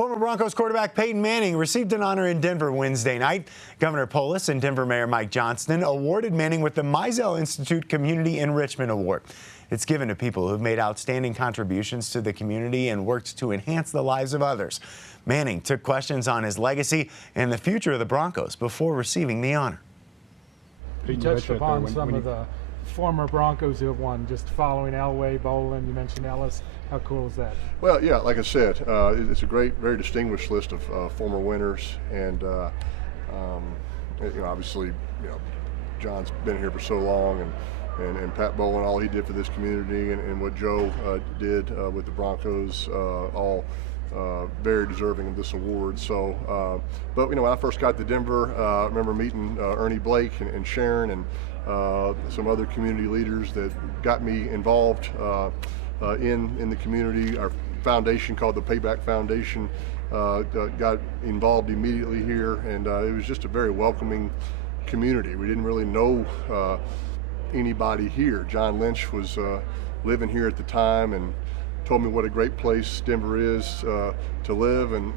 Former Broncos quarterback Peyton Manning received an honor in Denver Wednesday night. Governor Polis and Denver Mayor Mike Johnston awarded Manning with the Mizel Institute Community Enrichment Award. It's given to people who've made outstanding contributions to the community and worked to enhance the lives of others. Manning took questions on his legacy and the future of the Broncos before receiving the honor. You touched upon some of the former Broncos who have won, just following Elway, Bolin, you mentioned Ellis. How cool is that? Well, yeah, like I said, it's a great, very distinguished list of former winners, and obviously, John's been here for so long, and Pat Bolin, all he did for this community, and what Joe did with the Broncos, all very deserving of this award. So, but when I first got to Denver, I remember meeting Ernie Blake and Sharon and some other community leaders that got me involved in the community. Our foundation, called the Payback Foundation, got involved immediately here, and it was just a very welcoming community. We didn't really know anybody here. John Lynch was living here at the time and told me what a great place Denver is to live, and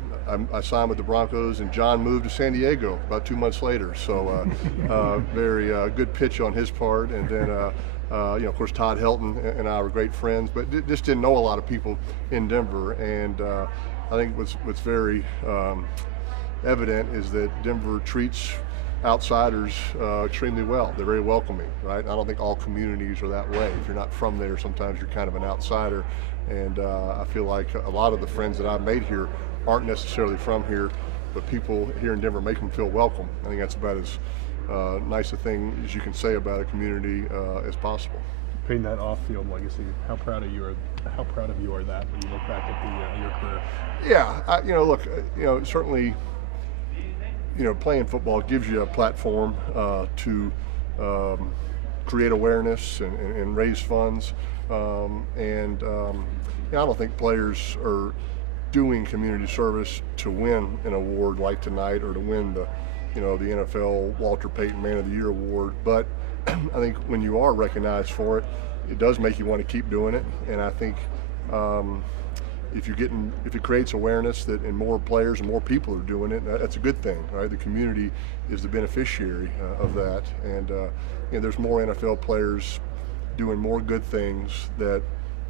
I signed with the Broncos, and John moved to San Diego about 2 months later. So very good pitch on his part. And then of course, Todd Helton and I were great friends, but just didn't know a lot of people in Denver. And I think what's very evident is that Denver treats outsiders extremely well. They're very welcoming, right? I don't think all communities are that way. If you're not from there, sometimes you're kind of an outsider. And I feel like a lot of the friends that I've made here aren't necessarily from here, but people here in Denver make them feel welcome. I think that's about as nice a thing as you can say about a community as possible. Peyton, that off-field legacy, how proud of you are that when you look back at your career? Yeah, certainly, playing football gives you a platform to create awareness and raise funds. I don't think players are doing community service to win an award like tonight or to win the NFL Walter Payton Man of the Year award. But I think when you are recognized for it, it does make you want to keep doing it. And I think if it creates awareness and more players and more people are doing it, that's a good thing, right? The community is the beneficiary of that, and there's more NFL players doing more good things that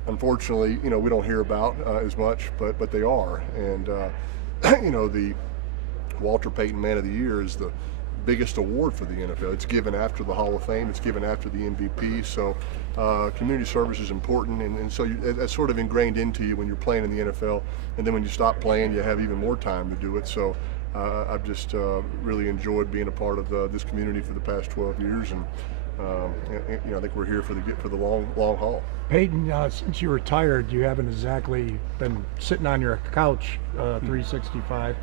unfortunately we don't hear about as much, but they are. And the Walter Payton Man of the Year is the biggest award for the NFL. It's given after the Hall of Fame. It's given after the MVP. So community service is important, and so that's sort of ingrained into you when you're playing in the NFL. And then when you stop playing, you have even more time to do it. So I've just really enjoyed being a part of this community for the past 12 years, and I think we're here for the long haul. Peyton, since you retired, you haven't exactly been sitting on your couch 365.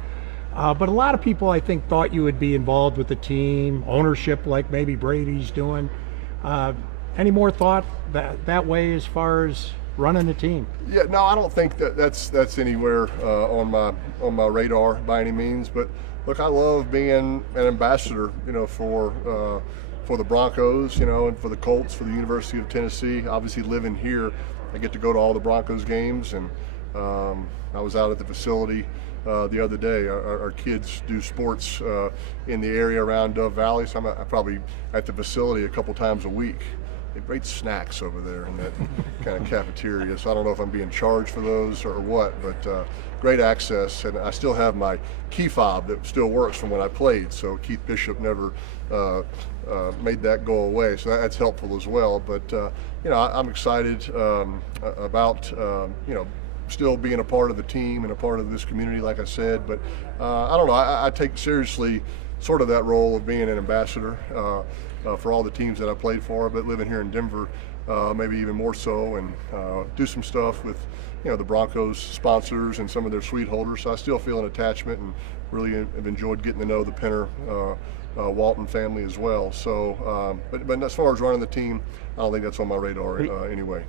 But a lot of people, I think, thought you would be involved with the team, ownership like maybe Brady's doing. Any more thought that way as far as running the team? Yeah, no, I don't think that's anywhere on my radar by any means. But look, I love being an ambassador, for the Broncos, and for the Colts, for the University of Tennessee. Obviously, living here, I get to go to all the Broncos games, and I was out at the facility the other day. Our kids do sports in the area around Dove Valley, so I'm probably at the facility a couple times a week. They have great snacks over there in that kind of cafeteria, so I don't know if I'm being charged for those or what, but great access. And I still have my key fob that still works from when I played, so Keith Bishop never made that go away, so that's helpful as well. But I'm excited about still being a part of the team and a part of this community, like I said. But I don't know, I take seriously sort of that role of being an ambassador for all the teams that I played for, but living here in Denver, maybe even more so, and do some stuff with the Broncos sponsors and some of their suite holders. So I still feel an attachment, and really have enjoyed getting to know the Penner Walton family as well. So, but as far as running the team, I don't think that's on my radar anyway.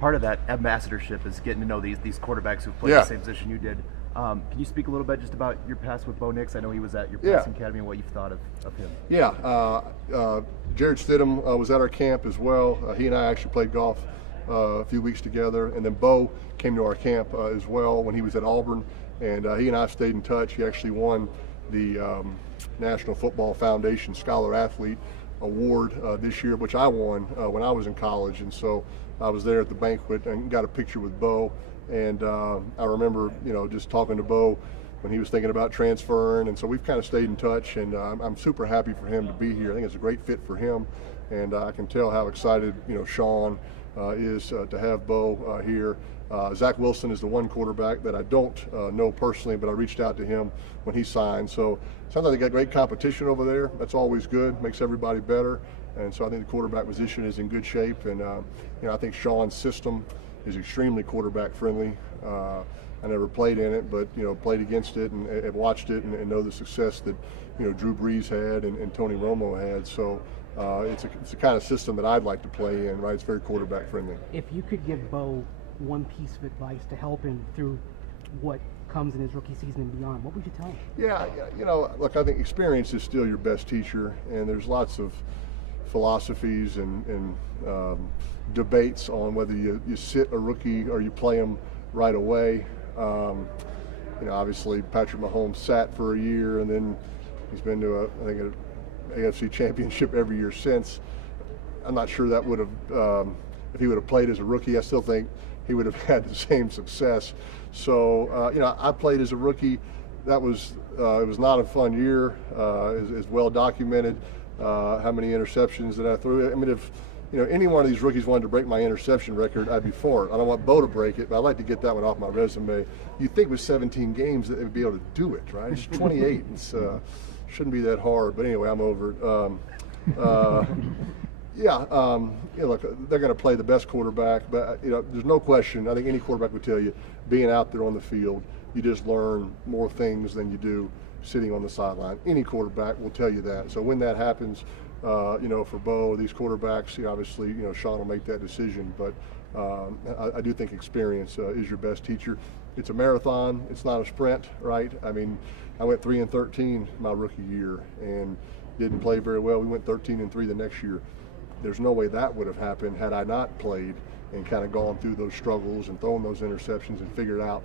Part of that ambassadorship is getting to know these quarterbacks who've played the same position you did. Can you speak a little bit just about your past with Bo Nix? I know he was at your passing academy, and what you've thought of him. Yeah, Jared Stidham was at our camp as well. He and I actually played golf a few weeks together, and then Bo came to our camp as well when he was at Auburn. and he and I stayed in touch. He actually won the National Football Foundation Scholar Athlete Award this year, which I won when I was in college, and so I was there at the banquet and got a picture with Bo. And I remember, just talking to Bo when he was thinking about transferring, and so we've kind of stayed in touch, and I'm super happy for him to be here. I think it's a great fit for him, and I can tell how excited Sean is to have Bo here. Zach Wilson is the one quarterback that I don't know personally, but I reached out to him when he signed. So it sounds like they got great competition over there. That's always good, makes everybody better. And so I think the quarterback position is in good shape, and I think Sean's system is extremely quarterback friendly. I never played in it, but played against it and watched it and know the success that Drew Brees had and Tony Romo had. So it's the kind of system that I'd like to play in. Right, it's very quarterback friendly. If you could give Bo one piece of advice to help him through what comes in his rookie season and beyond, what would you tell him? Yeah, look, I think experience is still your best teacher, and there's lots of philosophies and debates on whether you sit a rookie or you play him right away. Obviously Patrick Mahomes sat for a year, and then he's been to an AFC championship every year since. I'm not sure that would have, if he would have played as a rookie, I still think he would have had the same success. So, I played as a rookie. That was, it was not a fun year, as well documented, how many interceptions that I threw. I mean, if any one of these rookies wanted to break my interception record, I'd be for it. I don't want Bo to break it, but I'd like to get that one off my resume. You'd think with 17 games that they would be able to do it, right? It's 28. It's shouldn't be that hard, but anyway, I'm over it. Look, they're going to play the best quarterback, but there's no question. I think any quarterback would tell you, being out there on the field, you just learn more things than you do sitting on the sideline. Any quarterback will tell you that. So when that happens, for Bo, these quarterbacks, obviously, Sean will make that decision. But I do think experience is your best teacher. It's a marathon. It's not a sprint, right? I mean, I went 3-13 my rookie year and didn't play very well. We went 13-3 the next year. There's no way that would have happened had I not played and kind of gone through those struggles and thrown those interceptions and figured out,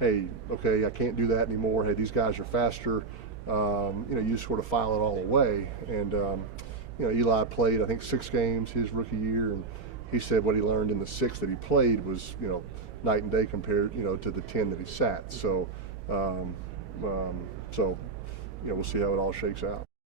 hey, okay, I can't do that anymore. Hey, these guys are faster. You just sort of file it all away. And Eli played, I think, 6 games his rookie year, and he said what he learned in the 6 that he played was, night and day compared, to the 10 that he sat. So, we'll see how it all shakes out.